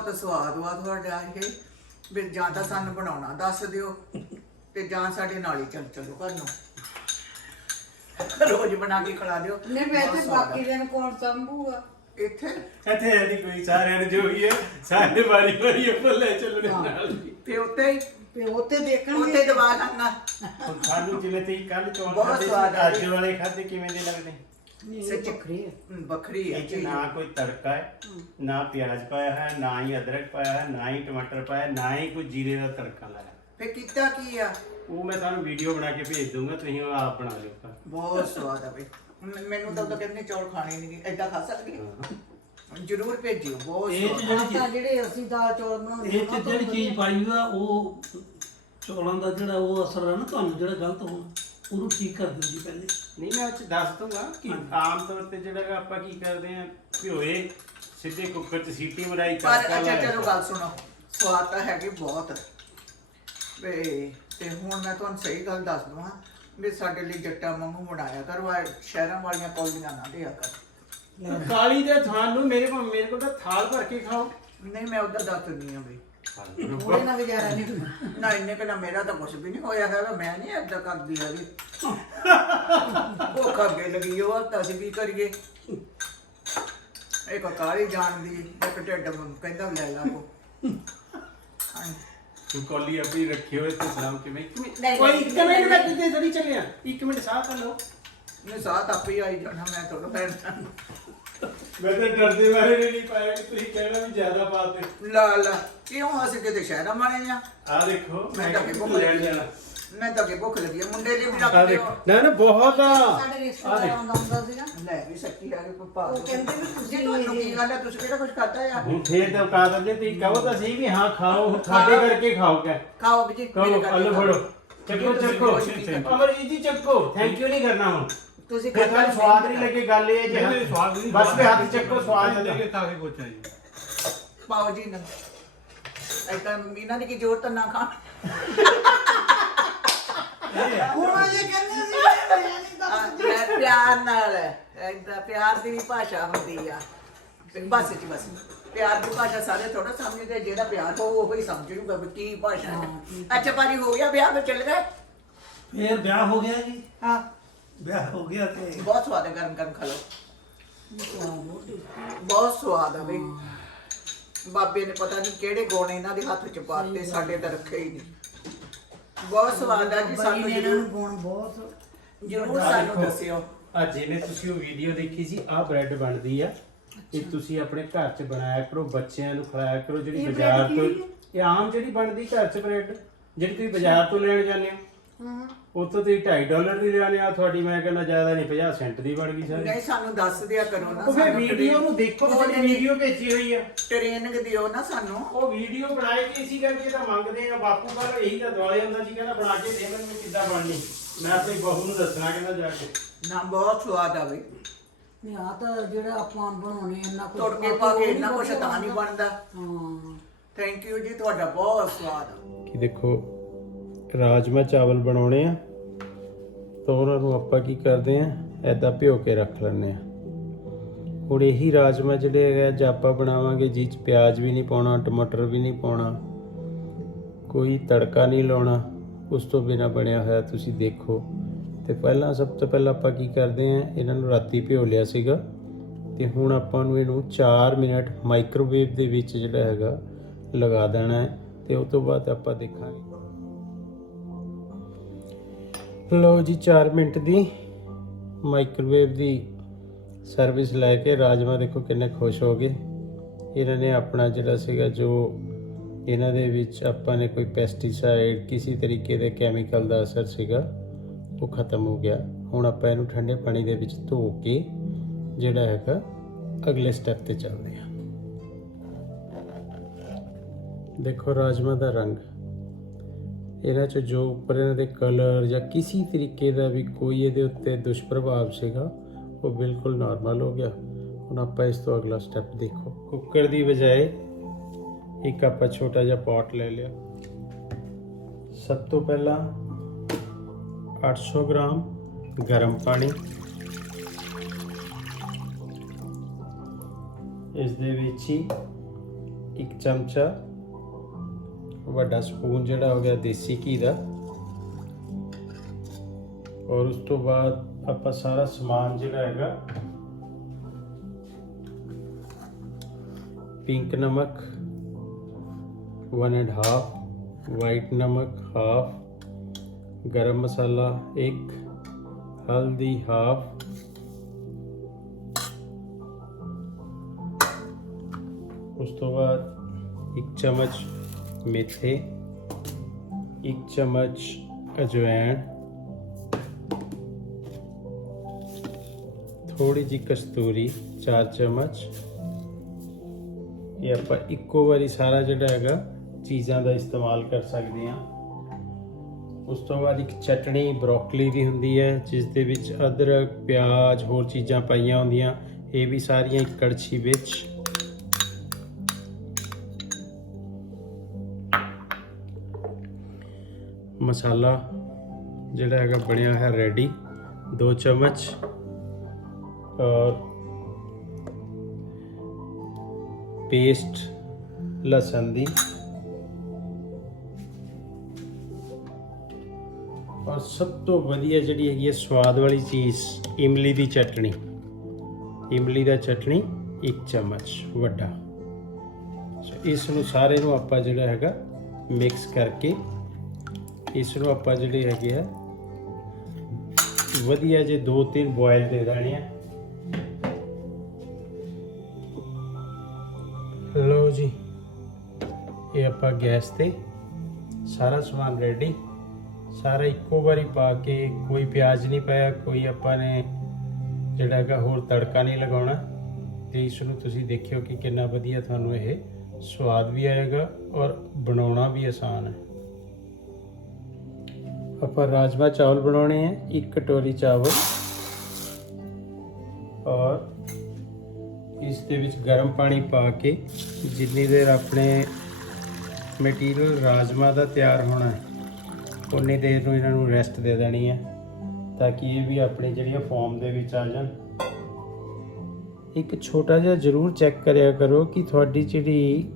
ਬਹੁਤ ਸਵਾਦ ਵਾ ਤੁਹਾਡਾ ਇਹ। ਵੀ ਜਾਂ ਤਾਂ ਸਾਨੂੰ ਬਣਾਉਣਾ ਦੱਸ ਦਿਓ। ਤੇ ਜਾਂ ਸਾਡੇ ਨਾਲ ਹੀ ਚੱਲ ਚਲੋ ਘਰ ਨੂੰ। ਰੋਜ਼ ਬਣਾ ਕੇ ਖਿਲਾ ਦਿਓ। ਨਹੀਂ ਮੈਂ ਤੇ ਬਾਕੀ ਦਿਨ ਕੌਣ ਸੰਭੂਗਾ ਇੱਥੇ? ਇੱਥੇ ਹੈ ਨਹੀਂ ਕੋਈ ਸਾਰਿਆਂ ਨੂੰ ਜੋ ਵੀ ਹੈ। ਸਾਰੇ ਵਾਰੀ ਵਾਰੀ ਉੱਪਰ ਲੈ ਚੱਲਣੇ ਨਾਲ। ਤੇ ਉੱਤੇ ਹੀ? ਤੇ ਉੱਤੇ ਦੇਖਣਗੇ। ਉੱਤੇ ਦਵਾ ਹੁਣ ਸਾਨੂੰ ਜਿਵੇਂ ਤੇ ਕੱਲ ਚੌਲ ਬਹੁਤ ਸਵਾਦ ਆ। ਅੱਜ ਵਾਲੇ ਖਾਦੇ ਕਿਵੇਂ ਦੇ ਲੱਗਦੇ? ਸੱਚੀ ਚੱਕਰੀ ਹੈ ਵੱਖਰੀ ਹੈ ਇਹ ਚ ਚੀਜ਼ ਨਾ ਕੋਈ ਤੜਕਾ ਹੈ ਨਾ ਪਿਆਜ਼ ਪਾਇਆ ਹੈ ਨਾ ਹੀ ਅਦਰਕ ਪਾਇਆ ਹੈ ਨਾ ਹੀ ਟਮਾਟਰ ਪਾਇਆ ਹੈ, ਨਾ ਹੀ ਕੋਈ ਜੀਰੇ ਦਾ ਤੜਕਾ ਲਾਇਆ। ਫੇ ਕੀਤਾ ਕੀ ਆ? ਉਹ ਮੈਂ ਤੁਹਾਨੂੰ ਵੀਡੀਓ ਬਣਾ ਕੇ ਭੇਜ ਦੂੰਗਾ ਤੁਸੀਂ ਉਹ ਆਪ ਬਣਾ ਲਿਓ। ਘਰ। ਬਹੁਤ ਸਵਾਦ ਆ ਬਈ। ਮ- ਮੈਨੂੰ ਤਾਂ ਉਹ ਕਹਿੰਦੇ ਚੌਲ ਖਾਣੇ ਨਹੀਂ ਐਦਾਂ ਖਾ ਸਕਦੇ ਜਰੂਰ ਭੇਜਿਓ ਬਹੁਤ ਇਹ ਚ ਸਵਾਦ। ਜਿਹੜੀ ਚੀਜ਼ ਆਟਾ ਜਿਹੜੇ ਅਸੀਂ ਦਾਲ ਚੌਲ ਬਣਾਉਂਦੇ ਇਹ ਚ ਜਿਹੜੀ ਚੀਜ਼ ਪਾਈ ਹੋਈ ਆ ਉਹ ਚੌਲਾਂ ਦਾ ਜਿਹੜਾ ਉਹ ਅਸਰ ਹੈ ਨਾ ਤੁਹਾਨੂੰ ਜਿਹੜਾ ਗਲਤ ਹੋਣਾ। ਉਹਨੂੰ ਠੀਕ ਕਰ ਦਿੰਦੀ ਪਹਿਲੇ। ਨਹੀਂ ਮੈਂ ਉਹ ਚ ਦੱਸ ਦੂੰਗਾ ਕਿ ਆਮ ਤੌਰ ਤੇ ਜਿਹੜਾ ਆਪਾਂ ਕੀ ਕਰਦੇ ਆ ਭਿਓਏ ਸਿੱਧੇ ਕੁੱਕਰ 'ਚ ਸੀਟੀ ਮਰਾਈ ਪਰ ਤੜਕਾ ਅੱਛਾ ਲਾਇਆ। ਚਲੋ ਗੱਲ ਸੁਣੋ। ਸਵਾਦ ਤਾਂ ਹੈਗੇ ਬਹੁਤ। ਵੇ ਤੇ ਹੁਣ ਮੈਂ ਤੁਹਾਨੂੰ ਸਹੀ ਗੱਲ ਦੱਸ ਦਵਾਂ ਵੀ ਸਾਡੇ ਲਈ ਜੱਟਾ ਵਾਂਗੂ ਬਣਾਇਆ ਕਰੋ ਆਹ ਸ਼ਹਿਰਾਂ ਵਾਲੀਆਂ ਕੌਲੀਆਂ ਨਾ ਦਿਆ ਕਰ। ਕਾਲੀ ਦੇ ਥਾਲ ਨੂੰ ਮੇਰੇ ਕੋਲ ਮੇਰੇ ਕੋਲ ਤਾਂ ਥਾਲ ਭਰ ਕੇ ਖਾਓ। ਨਹੀਂ ਮੈਂ ਉਧਰ ਦੱਸ ਦਿੰਦੀ ਆ ਬਈ ਉਹਦੇ ਨਾਲ ਗੁਜ਼ਾਰਾ ਨਹੀਂ ਹੁੰਦਾ। ਨਾ ਇੰਨੇ ਕਿਨਾ ਮੇਰਾ ਤਾਂ ਕੁਝ ਵੀ ਨਹੀਂ ਹੋਇਆ ਹੈਗਾ ਮੈਂ ਨਹੀਂ ਏਦਾਂ ਕਰਦੀ ਹੈਗੀ। ਭੁੱਖ ਅੱਗੇ ਲੱਗੀ ਉਹ ਤਾਂ ਅਸੀਂ ਕੀ ਕਰੀਏ? ਇੱਕ ਕਾਲੀ ਜਾਣਦੀ ਇੱਕ ਢਿੱਡ ਕਹਿੰਦਾ ਲੈ ਲਾ ਕੋ। ਹਾਂਜੀ ਤੂੰ ਕੌਲੀ ਆਪਣੀ ਰੱਖੀ ਹੋਏ ਤੇ ਸਲਾਮ ਕਿਵੇਂ ਨਹੀਂ, ਕੋਈ ਨਹੀਂ, ਇੱਕ ਮਿੰਟ ਮੈਂ ਕਿਤੇ ਥੋੜੀ ਚੱਲਿਆ। ਇੱਕ ਮਿੰਟ ਸਾਹ ਤਾਂ ਲਓ। ਨੇ ਸਾਥ ਆਪੇ ਹੀ ਆਈ ਜਾਣਾ ਮੈਂ ਥੋੜਾ ਮੈਂ ਤਾਂ ਡਰਦੇ ਮਾਰੇ ਨਹੀਂ ਪਾਇਆ ਕਿ ਤੁਸੀਂ ਕਹਿਣਾ ਵੀ ਜ਼ਿਆਦਾ ਪਾਤੇ। ਲਾ ਲਾ ਕਿਉਂ ਅਸੀਂ ਕਿਤੇ ਸ਼ਹਿਰਾਂ ਮਾਣੇ ਆ? ਆ ਦੇਖੋ ਮੈਂ ਤਾਂ ਅੱਗੇ ਭੁੱਖ ਲੈਣ ਜਾਣਾ। ਆ ਮੈਂ ਤਾਂ ਅੱਗੇ ਭੁੱਖ ਲੱਗੀ ਆ ਮੁੰਡੇ ਲਈ ਵੀ ਆ ਰੱਖ ਦੇਖ। ਦਿਓ ਨਾ ਨਾ ਬਹੁਤ ਆ। ਸਾਡੇ ਰਿਸ਼ਤੇਦਾਰ ਆਉਂਦਾ ਹੁੰਦਾ ਸੀਗਾ। ਲੈ ਵੀ ਸੱਚੀ ਆ ਕੇ ਪਪਾ ਉਹ ਕਹਿੰਦੇ ਵੀ ਤੁਸੀਂ ਤੁਹਾਨੂੰ ਕੀ ਗੱਲ ਹੈ ਤੁਸੀਂ ਕਿਹੜਾ ਕੁਝ ਖਾਦਾ ਆ? ਹੁਣ ਫੇਰ ਤਾਂ ਕਾ ਦਿੰਦੇ ਤੁਸੀਂ ਕਹੋ ਤਾਂ ਸਹੀ ਵੀ ਹਾਂ ਖਾਓ ਸਾਡੇ ਕਰਕੇ ਖਾਓ ਕੈ ਖਾਓ ਵੀ ਜੀ ਕਹੋ ਮੇਰੇ ਖਾਓ। ਫੜੋ। ਚੱਕੋ ਨਹੀਂ। ਅਮਰਜੀਤ ਜੀ ਚੱਕੋ। ਥੈਂਕ ਯੂ ਨਹੀਂ ਕਰਨਾ ਹੁਣ। ਤੁਸੀਂ ਫਿਰ ਤੁਹਾਨੂੰ ਸਵਾਦ ਨਹੀਂ ਲੱਗੇ ਗੱਲ ਇਹ ਨਹੀਂ, ਨਹੀਂ, ਜੇ ਸਵਾਦ ਨਹੀਂ ਬਸ ਵੀ ਹੱਥ ਚੱਕੋ ਸਵਾਦ ਲੈ ਲੱਗੇ ਖਾ ਕੇ ਪੁੱਛਿਆ ਜੀ। ਪਾਓ ਜੀ ਨਾ। ਐਦਾਂ ਇਹਨਾਂ ਦੀ ਕੀ ਜ਼ਰੂਰਤ ਨਾ ਖਾਣ। ਹੁਣ ਇਹ ਕਹਿੰਦੇ ਸੀ ਮੈਂ ਨਹੀਂ ਪਿਆਰ ਨਾਲ ਐਦਾਂ ਪਿਆਰ ਦੀ ਵੀ ਭਾਸ਼ਾ ਹੁੰਦੀ ਆ। ਤੇ ਬਸ ਜੀ ਬਸ। ਪਿਆਰ ਦੀ ਭਾਸ਼ਾ ਸਾਰੇ ਥੋੜਾ ਸਮਝਦੇ ਜਿਹੜਾ ਪਿਆਰ ਹੋ ਉਹ ਹੀ ਸਮਝ ਜੂਗਾ ਵੀ ਕੀ ਭਾਸ਼ਾ ਹੈ। ਅੱਛਾ ਭਾਜੀ ਹੋ ਗਿਆ ਵਿਆਹ ਵਿੱਚ ਚੱਲ ਗਏ ਫੇਰ ਵਿਆਹ ਹੋ ਗਿਆ ਜੀ। ਹਾਂ। ਵਿਆਹ ਹੋ ਗਿਆ ਤੇ ਬਹੁਤ ਸਵਾਦ ਹੈ ਗਰਮ ਗਰਮ ਖਾ ਲਓ। ਬਹੁਤ ਸਵਾਦ ਆ ਬਈ। ਬਾਬੇ ਨੇ ਪਤਾ ਨਹੀਂ ਕਿਹੜੇ ਗੁਣ ਇਹਨਾਂ ਦੇ ਹੱਥ ਚ ਪਾਤੇ ਸਾਡੇ ਤਾਂ ਰੱਖੇ ਹੀ ਨਹੀਂ। ਬਹੁਤ ਸਵਾਦ ਆ ਜੀ ਸਾਨੂੰ ਇਹਨਾਂ ਜਰੂਰ ਨੂੰ ਗੁਣ ਬਹੁਤ ਜਰੂਰ ਸਾਨੂੰ ਦੱਸਿਓ। ਆ ਜਿਵੇਂ ਤੁਸੀਂ ਉਹ ਵੀਡੀਓ ਦੇਖੀ ਸੀ ਆ ਬ੍ਰੈਡ ਬਣਦੀ ਆ। ਇਹ ਤੁਸੀਂ ਆਪਣੇ ਘਰ 'ਚ ਬਣਾਇਆ ਕਰੋ ਬੱਚਿਆਂ ਨੂੰ ਖਿਲਾਇਆ ਕਰੋ ਜਿਹੜੀ ਬਾਜ਼ਾਰ ਤੋਂ ਹੈ? ਇਹ ਆਮ ਜਿਹੜੀ ਬਣਦੀ ਘਰ 'ਚ ਬ੍ਰੈਡ ਜਿਹੜੀ ਤੁਸੀਂ ਬਾਜ਼ਾਰ ਤੋਂ ਲੈਣ ਜਾਂਦੇ ਹੋ। ਹਾਂ। ਉੱਥੋਂ ਤੁਸੀਂ 2.5 ਡਾਲਰ ਦੀ ਲੈਣੇ ਆ ਤੁਹਾਡੀ ਮੈਂ ਕਹਿੰਦਾ ਜ਼ਿਆਦਾ ਨਹੀਂ 50 ਸੈਂਟ ਦੀ ਬਣ ਗਈ ਸਾਰੀ। ਨਹੀਂ ਸਾਨੂੰ ਦੱਸ ਦਿਆ ਕਰੋ ਨਾ ਉਹ ਫਿਰ ਸਾਨੂੰ ਵੀਡੀਓ ਨੂੰ ਦੇਖੋ ਜਿਹੜੀ ਵੀਡੀਓ ਭੇਜੀ ਹੋਈ ਆ। ਟ੍ਰੇਨਿੰਗ ਦਿਓ ਨਾ ਸਾਨੂੰ। ਉਹ ਵੀਡੀਓ ਬਣਾਏ ਕਿ ਇਸੀ ਕਰਕੇ ਤਾਂ ਮੰਗਦੇ ਆ ਬਾਪੂ ਕੱਲ ਇਹੀ ਤਾਂ ਦੁਆਲੇ ਹੁੰਦਾ ਸੀ ਕਹਿੰਦਾ ਬਣਾ ਕੇ ਦੇ ਮੈਨੂੰ ਕਿੱਦਾਂ ਬਣਨੀ? ਮੈਂ ਆਪਣੀ ਬਹੂ ਨੂੰ ਦੱਸਣਾ ਕਹਿੰਦਾ ਜਾ ਕੇ। ਨਾ ਬਹੁਤ ਸਵਾਦ ਆ ਬਈ। ਨਹੀਂ ਆ ਤਾਂ ਜਿਹੜਾ ਆਪਾਂ ਬਣਾਉਣੇ ਇੰਨਾ ਕੁਝ ਤੜਕੇ ਪਾ ਕੇ ਇੰਨਾ ਕੁਛ ਤਾਂ ਨਹੀਂ ਬਣਦਾ। ਹਾਂ। ਥੈਂਕ ਯੂ ਜੀ ਤੁਹਾਡਾ ਬਹੁਤ ਸਵਾਦ ਆ। ਕਿ ਦੇਖੋ ਰਾਜਮਾ ਚਾਵਲ ਬਣਾਉਣੇ ਆ। ਤਾਂ ਉਹਨਾਂ ਨੂੰ ਆਪਾਂ ਕੀ ਕਰਦੇ ਆ ਐਦਾਂ ਭਿਓ ਕੇ ਰੱਖ ਲੈਂਦੇ ਆ। ਹੁਣ ਇਹੀ ਰਾਜਮਾ ਜਿਹੜੇ ਹੈਗਾ ਜੇ ਆਪਾਂ ਬਣਾਵਾਂਗੇ ਜਿਹ 'ਚ ਪਿਆਜ਼ ਵੀ ਨਹੀਂ ਪਾਉਣਾ, ਟਮਾਟਰ ਵੀ ਨਹੀਂ ਪਾਉਣਾ, ਕੋਈ ਤੜਕਾ ਨਹੀਂ ਲਾਉਣਾ, ਉਸ ਤੋਂ ਬਿਨਾ ਬਣਿਆ ਹੋਇਆ ਤੁਸੀਂ ਦੇਖੋ। ਤੇ ਪਹਿਲਾਂ ਸਭ ਤੋਂ ਪਹਿਲਾਂ ਆਪਾਂ ਕੀ ਕਰਦੇ ਆ, ਇਹਨਾਂ ਨੂੰ ਰਾਤੀ ਭਿਓ ਲਿਆ ਸੀਗਾ। ਤੇ ਹੁਣ ਆਪਾਂ ਨੂੰ ਇਹਨੂੰ 4 ਮਿੰਟ ਮਾਈਕ੍ਰੋਵੇਵ ਦੇ ਵਿੱਚ ਜਿਹੜਾ ਹੈਗਾ, ਲਗਾ ਦੇਣਾ ਹੈ। ਤੇ ਉਸ ਤੋਂ ਬਾਅਦ ਆਪਾਂ ਦੇਖਾਂਗੇ। ਲਓ ਜੀ 4 ਮਿੰਟ ਦੀ ਮਾਈਕ੍ਰੋਵੇਵ ਦੀ ਸਰਵਿਸ ਲੈ ਕੇ ਰਾਜਮਾ ਦੇਖੋ ਕਿੰਨੇ ਖੁਸ਼ ਹੋ ਗਏ। ਇਹਨਾਂ ਨੇ ਆਪਣਾ ਜਿਹੜਾ ਸੀਗਾ ਜੋ ਇਹਨਾਂ ਦੇ ਵਿੱਚ ਆਪਾਂ ਨੇ ਕੋਈ ਪੈਸਟੀਸਾਈਡ ਕਿਸੇ ਤਰੀਕੇ ਦੇ ਕੈਮੀਕਲ ਦਾ ਅਸਰ ਸੀਗਾ, ਉਹ ਖਤਮ ਹੋ ਗਿਆ। ਹੁਣ ਆਪਾਂ ਇਹਨੂੰ ਠੰਡੇ ਪਾਣੀ ਦੇ ਵਿੱਚ ਧੋ ਕੇ ਜਿਹੜਾ ਹੈਗਾ, ਅਗਲੇ ਸਟੈਪ ਤੇ ਚੱਲਦੇ ਹਾਂ। ਦੇਖੋ ਰਾਜਮਾ ਦਾ ਰੰਗ। ਇਹਨਾਂ 'ਚ ਜੋ ਉੱਪਰ ਇਹਨਾਂ ਦੇ ਕਲਰ ਜਾਂ ਕਿਸੇ ਤਰੀਕੇ ਦਾ ਵੀ ਕੋਈ ਇਹਦੇ ਉੱਤੇ ਦੁਸ਼ਪ੍ਰਭਾਵ ਸੀਗਾ, ਉਹ ਬਿਲਕੁਲ ਨਾਰਮਲ ਹੋ ਗਿਆ। ਹੁਣ ਆਪਾਂ ਇਸ ਤੋਂ ਅਗਲਾ ਸਟੈਪ ਦੇਖੋ। ਕੁੱਕਰ ਦੀ ਬਜਾਏ ਇੱਕ ਆਪਾਂ ਛੋਟਾ ਜਿਹਾ ਪੋਟ ਲੈ ਲਿਆ। ਸਭ ਤੋਂ ਪਹਿਲਾਂ 800 ਗ੍ਰਾਮ ਗਰਮ ਪਾਣੀ। ਇਸ ਦੇ ਵਿੱਚ ਹੀ ਇੱਕ ਚਮਚਾ ਵੱਡਾ ਸਪੂਨ ਜਿਹੜਾ ਹੋ ਗਿਆ ਦੇਸੀ ਘੀ ਦਾ। ਔਰ ਉਸ ਤੋਂ ਬਾਅਦ ਆਪਾਂ ਸਾਰਾ ਸਮਾਨ ਜਿਹੜਾ ਹੈਗਾ ਪਿੰਕ ਨਮਕ 1 ਐਂਡ ਹਾਫ ਵਾਈਟ ਨਮਕ ਹਾਫ ਗਰਮ ਮਸਾਲਾ 1 ਹਲਦੀ ਹਾਫ ਉਸ ਤੋਂ ਬਾਅਦ ਇੱਕ ਚਮਚ ਮੇਥੇ, ਇੱਕ ਚਮਚ ਅਜਵਾਇਣ ਥੋੜੀ ਜਿਹੀ ਕਸਤੂਰੀ 4 ਚਮਚ। ਇਹ ਆਪਾਂ ਇੱਕੋ ਵਾਰੀ ਸਾਰਾ ਜਿਹੜਾ ਹੈਗਾ ਚੀਜ਼ਾਂ ਦਾ ਇਸਤੇਮਾਲ ਕਰ ਸਕਦੇ ਹਾਂ। ਉਸ ਤੋਂ ਬਾਅਦ ਇੱਕ ਚਟਣੀ, ਬਰੋਕਲੀ ਦੀ ਹੁੰਦੀ ਹੈ ਜਿਸ ਦੇ ਵਿੱਚ ਅਦਰਕ, ਪਿਆਜ਼, ਹੋਰ ਚੀਜ਼ਾਂ ਪਾਈਆਂ ਹੁੰਦੀਆਂ। ਇਹ ਵੀ ਸਾਰੀਆਂ ਇੱਕ ਕੜਛੀ ਵਿੱਚ। ਮਸਾਲਾ ਜਿਹੜਾ ਹੈਗਾ ਬਣਿਆ ਹੈ ਰੈਡੀ 2 ਚਮਚ ਔਰ ਪੇਸਟ ਲਸਣ ਦੀ। ਔਰ ਸਭ ਤੋਂ ਵਧੀਆ ਜਿਹੜੀ ਹੈਗੀ ਹੈ ਸਵਾਦ ਵਾਲੀ ਚੀਜ਼, ਇਮਲੀ ਦੀ ਚਟਣੀ। ਇਮਲੀ ਦਾ ਚਟਣੀ 1 ਚਮਚ, ਵੱਡਾ। ਸੋ ਇਸ ਨੂੰ ਸਾਰੇ ਨੂੰ ਆਪਾਂ ਜਿਹੜਾ ਹੈਗਾ ਮਿਕਸ ਕਰਕੇ ਇਸ ਨੂੰ ਆਪਾਂ ਜਿਹੜੇ ਹੈਗੇ ਆ, ਵਧੀਆ ਜੇ ਦੋ ਤਿੰਨ ਬੋਇਲ ਦੇ ਦੇਣੇ ਆ। ਲਓ ਜੀ, ਇਹ ਆਪਾਂ ਗੈਸ ਤੇ ਸਾਰਾ ਸਮਾਨ ਰੈਡੀ ਸਾਰਾ ਇੱਕੋ ਵਾਰੀ ਪਾ ਕੇ ਕੋਈ ਪਿਆਜ਼ ਨਹੀਂ ਪਾਇਆ, ਕੋਈ ਆਪਾਂ ਨੇ ਜਿਹੜਾ ਹੈਗਾ ਹੋਰ ਤੜਕਾ ਨਹੀਂ ਲਗਾਉਣਾ। ਤੇ ਇਸ ਨੂੰ ਤੁਸੀਂ ਦੇਖਿਓ ਕਿ ਕਿੰਨਾ ਵਧੀਆ ਤੁਹਾਨੂੰ ਇਹ ਸਵਾਦ ਵੀ ਆਏਗਾ ਔਰ ਬਣਾਉਣਾ ਵੀ ਆਸਾਨ ਹੈ। ਆਪਾਂ ਰਾਜਮਾ ਚਾਵਲ ਬਣਾਉਣੇ ਹੈ ਇੱਕ ਕਟੋਰੀ ਚਾਵਲ। ਔਰ ਇਸ ਦੇ ਵਿੱਚ ਗਰਮ ਪਾਣੀ ਪਾ ਕੇ ਜਿੰਨੀ ਦੇਰ ਆਪਣੇ ਮਟੀਰੀਅਲ ਰਾਜਮਾ ਦਾ ਤਿਆਰ ਹੋਣਾ ਹੈ ਉਨੀ ਦੇਰ ਨੂੰ ਇਹਨਾਂ ਨੂੰ ਰੈਸਟ ਦੇ ਦੇਣੀ ਹੈ, ਤਾਂ ਕਿ ਇਹ ਵੀ ਆਪਣੀ ਜਿਹੜੀਆਂ ਫਾਰਮ ਦੇ ਵਿੱਚ ਆ ਜਾਣ। ਇੱਕ ਛੋਟਾ ਜਿਹਾ ਜ਼ਰੂਰ ਚੈੱਕ ਕਰਿਆ ਕਰੋ ਕਿ ਤੁਹਾਡੀ ਜਿਹੜੀ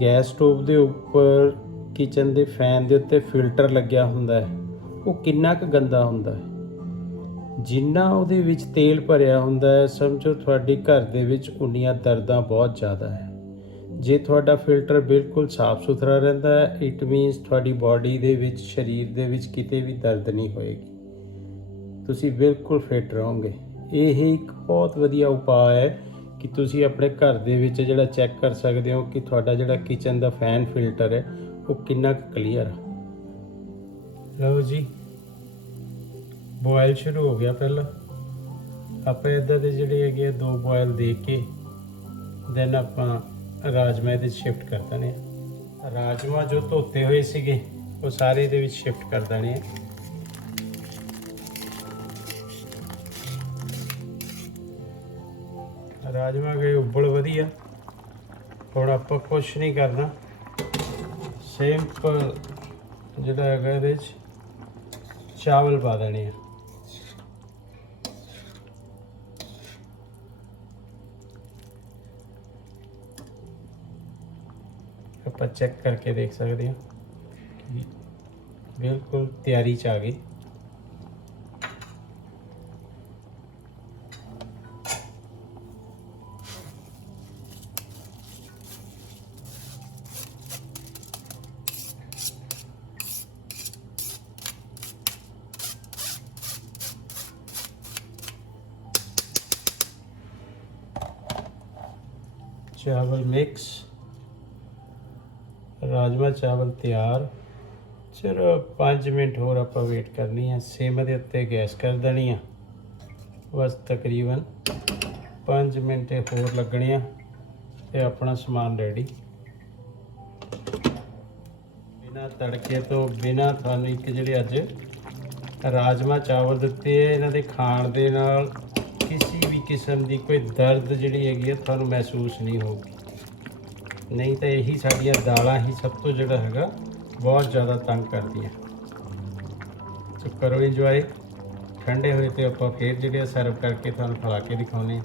ਗੈਸ ਸਟੋਵ ਦੇ ਉੱਪਰ ਕਿਚਨ ਦੇ ਫੈਨ ਦੇ ਉੱਤੇ ਫਿਲਟਰ ਲੱਗਿਆ ਹੁੰਦਾ ਹੈ। ਉਹ ਕਿੰਨਾ ਕੁ ਗੰਦਾ ਹੁੰਦਾ ਹੈ। ਜਿੰਨਾ ਉਹਦੇ ਵਿੱਚ ਤੇਲ ਭਰਿਆ ਹੁੰਦਾ ਹੈ, ਸਮਝੋ ਤੁਹਾਡੇ ਘਰ ਦੇ ਵਿੱਚ ਉਨੀਆਂ ਦਰਦਾਂ ਬਹੁਤ ਜ਼ਿਆਦਾ ਹੈ। ਜੇ ਤੁਹਾਡਾ ਫਿਲਟਰ ਬਿਲਕੁਲ ਸਾਫ਼ ਸੁਥਰਾ ਰਹਿੰਦਾ ਹੈ ਇਟ ਮੀਨਸ ਤੁਹਾਡੀ ਬਾਡੀ ਦੇ ਵਿੱਚ, ਸਰੀਰ ਦੇ ਵਿੱਚ ਕਿਤੇ ਵੀ ਦਰਦ ਨਹੀਂ ਹੋਏਗੀ। ਤੁਸੀਂ ਬਿਲਕੁਲ ਫਿਟ ਰਹੋਗੇ। ਇਹ ਇੱਕ ਬਹੁਤ ਵਧੀਆ ਉਪਾਅ ਹੈ ਕਿ ਤੁਸੀਂ ਆਪਣੇ ਘਰ ਦੇ ਵਿੱਚ ਜਿਹੜਾ ਚੈੱਕ ਕਰ ਸਕਦੇ ਹੋ ਕਿ ਤੁਹਾਡਾ ਜਿਹੜਾ ਕਿਚਨ ਦਾ ਫੈਨ ਫਿਲਟਰ ਹੈ ਉਹ ਕਿੰਨਾ ਕਲੀਅਰ ਆ। ਲਓ ਜੀ ਬੋਇਲ ਸ਼ੁਰੂ ਹੋ ਗਿਆ ਪਹਿਲਾਂ। ਆਪਾਂ ਇਦਾਂ ਦੇ ਜਿਹੜੇ ਹੈਗੇ ਆ, ਦੋ ਬੋਇਲ ਦੇ ਕੇ ਦੈਨ ਆਪਾਂ ਰਾਜਮਾ ਦੇ ਸ਼ਿਫਟ ਕਰ ਦਨੇ ਰਾਜਮਾ ਜੋ ਧੋਤੇ ਹੋਏ ਸੀਗੇ, ਉਹ ਸਾਰੇ ਇਹਦੇ ਵਿੱਚ ਸ਼ਿਫਟ ਕਰ ਦੇਣੇ ਆ। ਰਾਜਮਾ ਗਏ ਉੱਬਲ ਵਧੀਆ। ਹੁਣ ਆਪਾਂ ਕੁਛ ਨਹੀਂ ਕਰਨਾ। ਸਿੰਪਲ ਜਿਹੜਾ ਹੈਗਾ ਇਹਦੇ ਚ, ਚਾਵਲ ਪਾ ਦੇਣੇ ਆ। ਆਪਾਂ ਚੈੱਕ ਕਰਕੇ ਦੇਖ ਸਕਦੇ ਹਾਂ। ਬਿਲਕੁਲ ਤਿਆਰੀ ਚ ਆ ਗਈ। ਚਾਵਲ ਮਿਕਸ ਰਾਜਮਾ ਚਾਵਲ ਤਿਆਰ। ਚਲੋ 5 ਮਿੰਟ ਹੋਰ ਆਪਾਂ ਵੇਟ ਕਰਨੀ ਆ, ਸਿਮ ਦੇ ਉੱਤੇ ਗੈਸ ਕਰ ਦੇਣੀ ਆ। ਬਸ ਤਕਰੀਬਨ 5 ਮਿੰਟ ਹੋਰ ਲੱਗਣੇ ਆ ਤੇ ਆਪਣਾ ਸਮਾਨ ਰੈਡੀ ਬਿਨਾ ਤੜਕੇ ਤੋਂ ਬਿਨਾ ਤੁਹਾਨੂੰ ਇੱਕ ਜਿਹੜੇ ਅੱਜ ਰਾਜਮਾ ਚਾਵਲ ਦਿੱਤੇ ਆ, ਇਹਨਾਂ ਦੇ ਖਾਣ ਦੇ ਨਾਲ ਕਿਸੇ ਕਿਸਮ ਦੀ ਕੋਈ ਦਰਦ ਜਿਹੜੀ ਹੈਗੀ ਆ, ਤੁਹਾਨੂੰ ਮਹਿਸੂਸ ਨਹੀਂ ਹੋਊਗੀ। ਨਹੀਂ ਤਾਂ ਇਹੀ ਸਾਡੀਆਂ ਦਾਲਾਂ ਹੀ ਸਭ ਤੋਂ ਜਿਹੜਾ ਹੈਗਾ, ਬਹੁਤ ਜ਼ਿਆਦਾ ਤੰਗ ਕਰਦੀਆਂ। ਸੋ ਕਰੋ ਇੰਜੋਏ ਠੰਡੇ ਹੋਏ ਤੇ ਆਪਾਂ ਫੇਰ ਜਿਹੜੇ ਸਰਵ ਕਰਕੇ ਤੁਹਾਨੂੰ ਖਿਲਾ ਕੇ ਦਿਖਾਉਨੇ ਆ